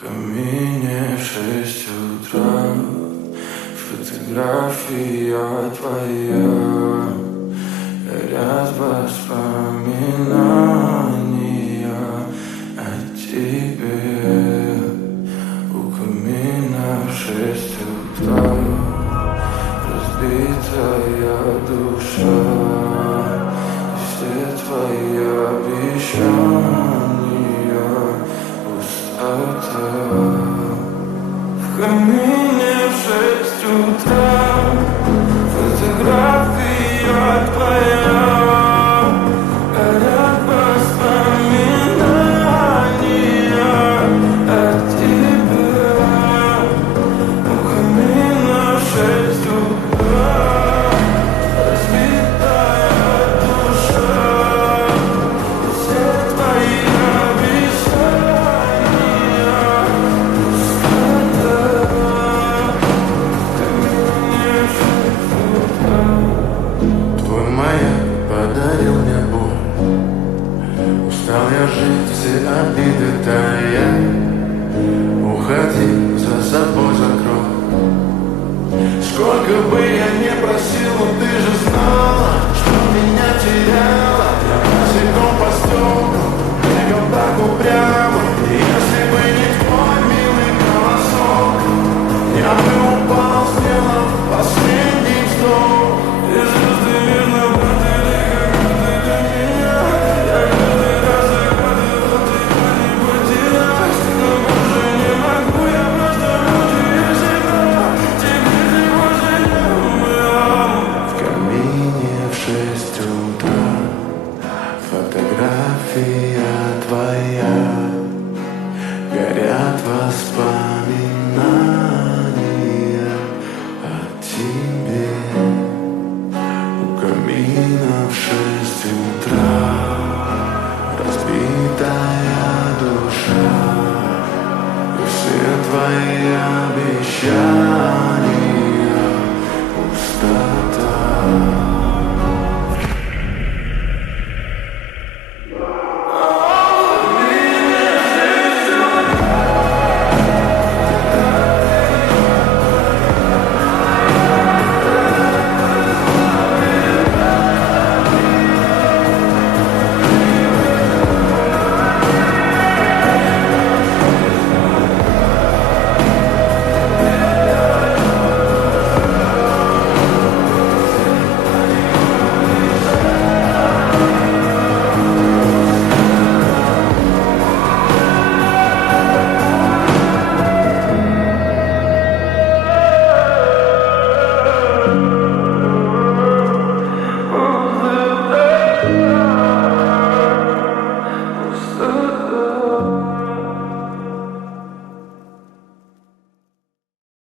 Камине в 6 утра, фотография твоя, горят воспоминания о тебе. У камина в 6 утра, разбитая душа, и все твои обещания пустота. В камине в 6 утра, фотография твоя, горят воспоминания о тебе. У камина в 6 утра, разбитая душа, и все твои обещания пустота. Твой маяк подарил мне боль. Устал я жить, все обиды тая. Уходи, за собой закрой. Сколько бы я не просил, но ты же знала, что меня теряла. Я босиком по стеклу бегал так упрямо. И если бы не твой милый голосок, я бы упал, сделав последний вздох. И звезды мирно падали, как будто для меня. Я каждый раз загадывал, ты не потерялась. Но больше не могу, я просто мучаю себя. Теперь ты больше не умря. В камине в 6 утра, фотография твоя, горят воспоминания о тебе. У камина в 6 утра, разбитая душа, и все твои обещания пустота.